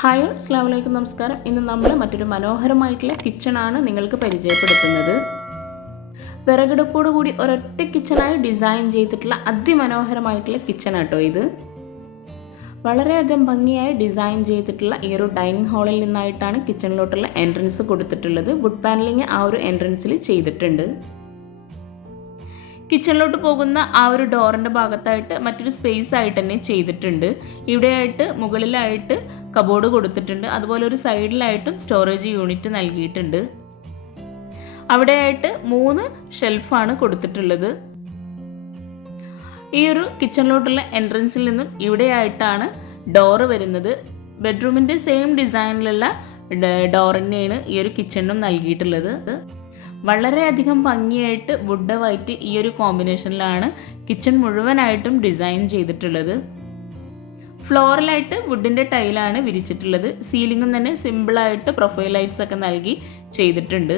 Hi അസ്സാം വലൈക്കും നമസ്കാരം ഇന്ന് നമ്മൾ മറ്റൊരു മനോഹരമായിട്ടുള്ള കിച്ചണാണ് നിങ്ങൾക്ക് പരിചയപ്പെടുത്തുന്നത്. വിറകടുപ്പോട് കൂടി ഒരൊറ്റ കിച്ചണായി ഡിസൈൻ ചെയ്തിട്ടുള്ള അതിമനോഹരമായിട്ടുള്ള കിച്ചൺ ആട്ടോ ഇത്. വളരെയധികം ഭംഗിയായി ഡിസൈൻ ചെയ്തിട്ടുള്ള ഈ ഒരു ഡൈനിങ് ഹാളിൽ നിന്നായിട്ടാണ് കിച്ചണിലോട്ടുള്ള എൻട്രൻസ് കൊടുത്തിട്ടുള്ളത്. വുഡ് പാനലിങ് ആ ഒരു എൻട്രൻസിൽ ചെയ്തിട്ടുണ്ട്. കിച്ചണിലോട്ട് പോകുന്ന ആ ഒരു ഡോറിന്റെ ഭാഗത്തായിട്ട് മറ്റൊരു സ്പേസ് ആയിട്ട് തന്നെ ചെയ്തിട്ടുണ്ട്. ഇവിടെയായിട്ട് മുകളിലായിട്ട് കബോർഡ് കൊടുത്തിട്ടുണ്ട്. അതുപോലെ ഒരു സൈഡിലായിട്ടും സ്റ്റോറേജ് യൂണിറ്റ് നൽകിയിട്ടുണ്ട്. അവിടെയായിട്ട് മൂന്ന് ഷെൽഫാണ് കൊടുത്തിട്ടുള്ളത്. ഈ ഒരു കിച്ചണിലോട്ടുള്ള എൻട്രൻസിൽ നിന്നും ഇവിടെയായിട്ടാണ് ഡോറ് വരുന്നത്. ബെഡ്റൂമിന്റെ സെയിം ഡിസൈനിലുള്ള ഡോർ തന്നെയാണ് ഈ ഒരു കിച്ചണിനും നൽകിയിട്ടുള്ളത്. വളരെയധികം ഭംഗിയായിട്ട് വുഡ് വൈറ്റ് ഈ ഒരു കോമ്പിനേഷനിലാണ് കിച്ചൺ മുഴുവനായിട്ടും ഡിസൈൻ ചെയ്തിട്ടുള്ളത്. ഫ്ലോറലായിട്ട് വുഡിന്റെ ടൈലാണ് വിരിച്ചിട്ടുള്ളത്. സീലിംഗും തന്നെ സിമ്പിളായിട്ട് പ്രൊഫൈൽ ലൈറ്റ്സ് ഒക്കെ നൽകി ചെയ്തിട്ടുണ്ട്.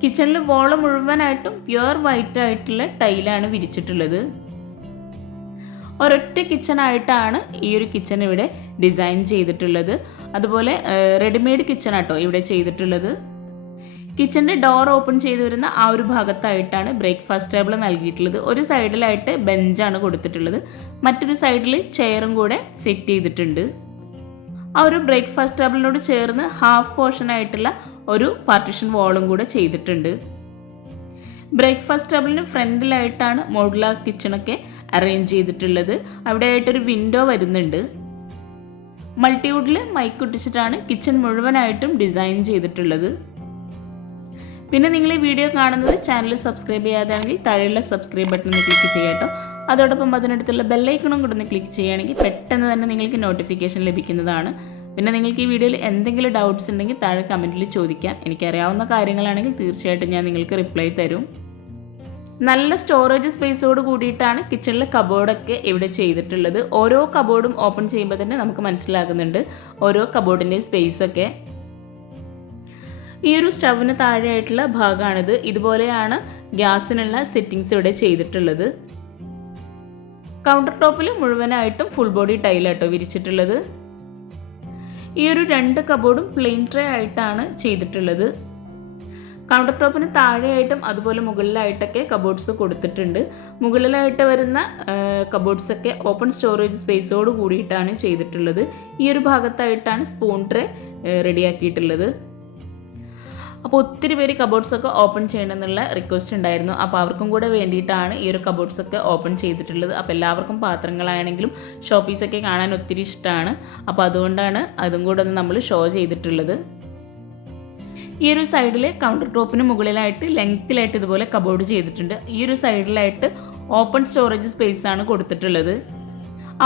കിച്ചണിൽ വോള മുഴുവനായിട്ടും പ്യുവർ വൈറ്റ് ആയിട്ടുള്ള ടൈലാണ് വിരിച്ചിട്ടുള്ളത്. ഒരൊറ്റ കിച്ചണായിട്ടാണ് ഈ ഒരു കിച്ചൺ ഇവിടെ ഡിസൈൻ ചെയ്തിട്ടുള്ളത്. അതുപോലെ റെഡിമെയ്ഡ് കിച്ചൺ ആട്ടോ ഇവിടെ ചെയ്തിട്ടുള്ളത്. കിച്ചണിന്റെ ഡോർ ഓപ്പൺ ചെയ്തു വരുന്ന ആ ഒരു ഭാഗത്തായിട്ടാണ് ബ്രേക്ക്ഫാസ്റ്റ് ടേബിൾ നൽകിയിട്ടുള്ളത്. ഒരു സൈഡിലായിട്ട് ബെഞ്ചാണ് കൊടുത്തിട്ടുള്ളത്. മറ്റൊരു സൈഡിൽ ചെയറും കൂടെ സെറ്റ് ചെയ്തിട്ടുണ്ട്. ആ ഒരു ബ്രേക്ക്ഫാസ്റ്റ് ടേബിളിനോട് ചേർന്ന് ഹാഫ് പോർഷൻ ആയിട്ടുള്ള ഒരു പാർട്ടിഷൻ വാളും കൂടെ ചെയ്തിട്ടുണ്ട്. ബ്രേക്ക്ഫാസ്റ്റ് ടേബിളിന് ഫ്രണ്ടിലായിട്ടാണ് മോഡുലാർ കിച്ചണൊക്കെ അറേഞ്ച് ചെയ്തിട്ടുള്ളത്. അവിടെ ആയിട്ടൊരു വിൻഡോ വരുന്നുണ്ട്. മൾട്ടിവുഡിൽ മൈക്ക് ഒട്ടിച്ചിട്ടാണ് കിച്ചൺ മുഴുവനായിട്ടും ഡിസൈൻ ചെയ്തിട്ടുള്ളത്. പിന്നെ നിങ്ങൾ ഈ വീഡിയോ കാണുന്നത് ചാനൽ സബ്സ്ക്രൈബ് ചെയ്യാതാണെങ്കിൽ താഴെയുള്ള സബ്സ്ക്രൈബ് ബട്ടണിൽ ക്ലിക്ക് ചെയ്യാട്ടോ അതോടൊപ്പം അതിനടുത്തുള്ള ബെല്ലൈക്കണും കൂടെ ഒന്ന് ക്ലിക്ക് ചെയ്യുകയാണെങ്കിൽ പെട്ടെന്ന് തന്നെ നിങ്ങൾക്ക് നോട്ടിഫിക്കേഷൻ ലഭിക്കുന്നതാണ്. പിന്നെ നിങ്ങൾക്ക് ഈ വീഡിയോയിൽ എന്തെങ്കിലും ഡൗട്ട്സ് ഉണ്ടെങ്കിൽ താഴെ കമന്റിൽ ചോദിക്കാം. എനിക്കറിയാവുന്ന കാര്യങ്ങളാണെങ്കിൽ തീർച്ചയായിട്ടും ഞാൻ നിങ്ങൾക്ക് റിപ്ലൈ തരും. നല്ല സ്റ്റോറേജ് സ്പേസോട് കൂടിയിട്ടാണ് കിച്ചണിലെ കബോർഡൊക്കെ ഇവിടെ ചെയ്തിട്ടുള്ളത്. ഓരോ കബോർഡും ഓപ്പൺ ചെയ്യുമ്പോൾ തന്നെ നമുക്ക് മനസ്സിലാകുന്നുണ്ട്. ഓരോ കബോർഡിന്റെ സ്പേസൊക്കെ ഈ ഒരു സ്റ്റവിന് താഴെയായിട്ടുള്ള ഭാഗമാണിത്. ഇതുപോലെയാണ് ഗ്യാസിനുള്ള സെറ്റിങ്സ് ഇവിടെ ചെയ്തിട്ടുള്ളത്. കൗണ്ടർ ടോപ്പിൽ മുഴുവനായിട്ടും ഫുൾ ബോഡി ടൈലാട്ടോ വിരിച്ചിട്ടുള്ളത്. ഈ ഒരു രണ്ട് കബോർഡും പ്ലെയിൻ ട്രേ ആയിട്ടാണ് ചെയ്തിട്ടുള്ളത്. കൗണ്ടർ ടോപ്പിന് താഴെയായിട്ടും അതുപോലെ മുകളിലായിട്ടൊക്കെ കബോർഡ്സ് കൊടുത്തിട്ടുണ്ട്. മുകളിലായിട്ട് വരുന്ന കബോർഡ്സൊക്കെ ഓപ്പൺ സ്റ്റോറേജ് സ്പേസോട് കൂടിയിട്ടാണ് ചെയ്തിട്ടുള്ളത്. ഈ ഒരു ഭാഗത്തായിട്ടാണ് സ്പൂൺ ട്രേ റെഡിയാക്കിയിട്ടുള്ളത് അപ്പോൾ ഒത്തിരി പേര് കബോർഡ്സൊക്കെ ഓപ്പൺ ചെയ്യണമെന്നുള്ള റിക്വസ്റ്റ് ഉണ്ടായിരുന്നു. അപ്പോൾ അവർക്കും കൂടെ വേണ്ടിയിട്ടാണ് ഈ ഒരു കബോർഡ്സൊക്കെ ഓപ്പൺ ചെയ്തിട്ടുള്ളത്. അപ്പോൾ എല്ലാവർക്കും പാത്രങ്ങളാണെങ്കിലും ഷോപ്പീസൊക്കെ കാണാൻ ഒത്തിരി ഇഷ്ടമാണ്. അപ്പോൾ അതുകൊണ്ടാണ് അതും കൂടെ ഒന്ന് നമ്മൾ ഷോ ചെയ്തിട്ടുള്ളത്. ഈ ഒരു സൈഡിൽ കൗണ്ടർ ടോപ്പിന് മുകളിലായിട്ട് ലെങ്ത്തിലായിട്ട് ഇതുപോലെ കബോർഡ് ചെയ്തിട്ടുണ്ട്. ഈ ഒരു സൈഡിലായിട്ട് ഓപ്പൺ സ്റ്റോറേജ് സ്പേസ് ആണ് കൊടുത്തിട്ടുള്ളത്.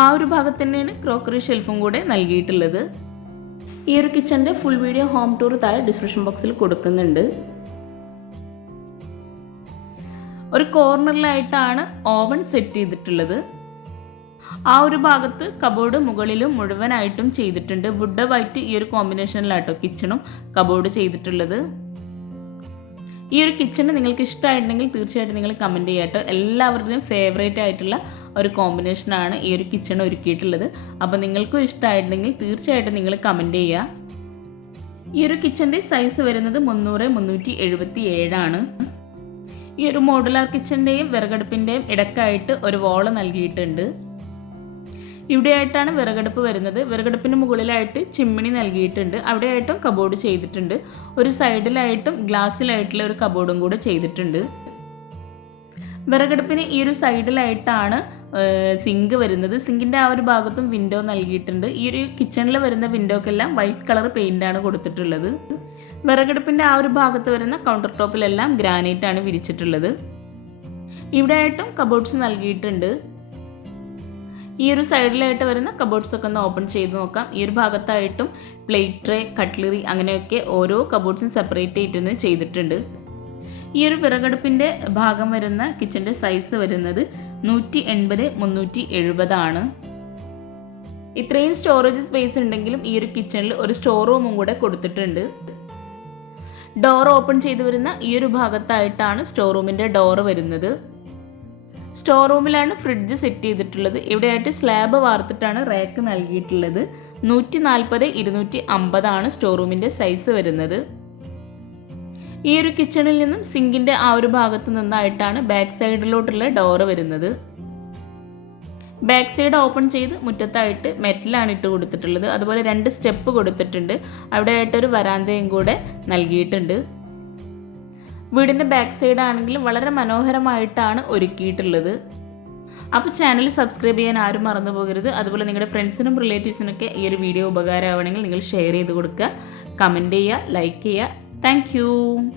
ആ ഒരു ഭാഗത്ത് തന്നെയാണ് ക്രോക്കറി ഷെൽഫും കൂടെ നൽകിയിട്ടുള്ളത്. ഈ ഒരു കിച്ചന്റെ ഫുൾ വീഡിയോ ഹോം ടൂർ താഴെ ഡിസ്ക്രിപ്ഷൻ ബോക്സിൽ കൊടുക്കുന്നുണ്ട്. ഒരു കോർണറിലായിട്ടാണ് ഓവൻ സെറ്റ് ചെയ്തിട്ടുള്ളത്. ആ ഒരു ഭാഗത്ത് കബോർഡ് മുകളിലും മുഴുവനായിട്ടും ചെയ്തിട്ടുണ്ട്. വുഡ് വൈറ്റ് ഈ ഒരു കോമ്പിനേഷനിലാട്ടോ കിച്ചണും കബോർഡ് ചെയ്തിട്ടുള്ളത്. ഈ ഒരു കിച്ചണ് നിങ്ങൾക്ക് ഇഷ്ടമായിട്ടുണ്ടെങ്കിൽ തീർച്ചയായിട്ടും നിങ്ങൾ കമന്റ് ചെയ്യാട്ടോ. എല്ലാവരുടെയും ഫേവറേറ്റ് ആയിട്ടുള്ള ഒരു കോമ്പിനേഷനാണ് ഈ ഒരു കിച്ചൺ ഒരുക്കിയിട്ടുള്ളത്. അപ്പോൾ നിങ്ങൾക്കും ഇഷ്ടമായിട്ടുണ്ടെങ്കിൽ തീർച്ചയായിട്ടും നിങ്ങൾ കമന്റ് ചെയ്യുക ഈ ഒരു കിച്ചന്റെ സൈസ് വരുന്നത് മുന്നൂറ് മുന്നൂറ്റി എഴുപത്തി ഏഴാണ് ഈ ഒരു മോഡുലാർ കിച്ചന്റെയും വിറകടുപ്പിന്റെയും ഇടക്കായിട്ട് ഒരു വോൾ നൽകിയിട്ടുണ്ട്. ഇവിടെയായിട്ടാണ് വിറകടുപ്പ് വരുന്നത്. വിറകടുപ്പിന് മുകളിലായിട്ട് ചിമ്മിണി നൽകിയിട്ടുണ്ട്. അവിടെയായിട്ടും കബോർഡ് ചെയ്തിട്ടുണ്ട്. ഒരു സൈഡിലായിട്ടും ഗ്ലാസ്സിലായിട്ടുള്ള ഒരു കബോർഡും കൂടെ ചെയ്തിട്ടുണ്ട്. വിറകടുപ്പിന് ഈ ഒരു സൈഡിലായിട്ടാണ് സിങ്ക് വരുന്നത്. സിങ്കിന്റെ ആ ഒരു ഭാഗത്തും വിൻഡോ നൽകിയിട്ടുണ്ട്. ഈ ഒരു കിച്ചണിൽ വരുന്ന വിൻഡോക്കെല്ലാം വൈറ്റ് കളർ പെയിന്റാണ് കൊടുത്തിട്ടുള്ളത്. വിറകടുപ്പിന്റെ ആ ഒരു ഭാഗത്ത് വരുന്ന കൗണ്ടർ ടോപ്പിലെല്ലാം ഗ്രാനൈറ്റ് ആണ് വിരിച്ചിട്ടുള്ളത്. ഇവിടെ ആയിട്ടും കബോർഡ്സ് നൽകിയിട്ടുണ്ട്. ഈ ഒരു സൈഡിലായിട്ട് വരുന്ന കബോർഡ്സ് ഒക്കെ ഒന്ന് ഓപ്പൺ ചെയ്ത് നോക്കാം. ഈ ഒരു ഭാഗത്തായിട്ടും പ്ലേറ്റ് ട്രേ കട്ട്ലറി അങ്ങനെയൊക്കെ ഓരോ കബോർഡ്സും സെപ്പറേറ്റ് ആയിട്ട് ചെയ്തിട്ടുണ്ട്. ഈ ഒരു വിറകടുപ്പിന്റെ ഭാഗം വരുന്ന കിച്ചന്റെ സൈസ് വരുന്നത് നൂറ്റി എൺപത് മുന്നൂറ്റി എഴുപതാണ് ഇത്രയും സ്റ്റോറേജ് സ്പേസ് ഉണ്ടെങ്കിലും ഈ ഒരു കിച്ചണിൽ ഒരു സ്റ്റോർ റൂമും കൂടെ കൊടുത്തിട്ടുണ്ട്. ഡോർ ഓപ്പൺ ചെയ്തു വരുന്ന ഈ ഒരു ഭാഗത്തായിട്ടാണ് സ്റ്റോർ റൂമിന്റെ ഡോർ വരുന്നത്. സ്റ്റോർ റൂമിലാണ് ഫ്രിഡ്ജ് സെറ്റ് ചെയ്തിട്ടുള്ളത്. ഇവിടെയായിട്ട് സ്ലാബ് വാർത്തിട്ടാണ് റാക്ക് നൽകിയിട്ടുള്ളത്. നൂറ്റി നാൽപ്പത് ഇരുന്നൂറ്റി അമ്പതാണ് സ്റ്റോർ റൂമിന്റെ സൈസ് വരുന്നത്. ഈ ഒരു കിച്ചണിൽ നിന്നും സിങ്കിന്റെ ആ ഒരു ഭാഗത്ത് നിന്നായിട്ടാണ് ബാക്ക് സൈഡിലോട്ടുള്ള ഡോറ് വരുന്നത്. ബാക്ക് സൈഡ് ഓപ്പൺ ചെയ്ത് മുറ്റത്തായിട്ട് മെറ്റലാണ് ഇട്ട് കൊടുത്തിട്ടുള്ളത്. അതുപോലെ രണ്ട് സ്റ്റെപ്പ് കൊടുത്തിട്ടുണ്ട്. അവിടെ ആയിട്ടൊരു വരാന്തയും കൂടെ നൽകിയിട്ടുണ്ട്. വീടിന്റെ ബാക്ക് സൈഡ് ആണെങ്കിലും വളരെ മനോഹരമായിട്ടാണ് ഒരുക്കിയിട്ടുള്ളത്. അപ്പോൾ ചാനൽ സബ്സ്ക്രൈബ് ചെയ്യാൻ ആരും മറന്നു പോകരുത്. അതുപോലെ നിങ്ങളുടെ ഫ്രണ്ട്സിനും റിലേറ്റീവ്സിനൊക്കെ ഈ ഒരു വീഡിയോ ഉപകാരമാവണമെങ്കിൽ നിങ്ങൾ ഷെയർ ചെയ്ത് കൊടുക്കുക. കമന്റ് ചെയ്യുക ലൈക്ക് ചെയ്യുക. Thank you.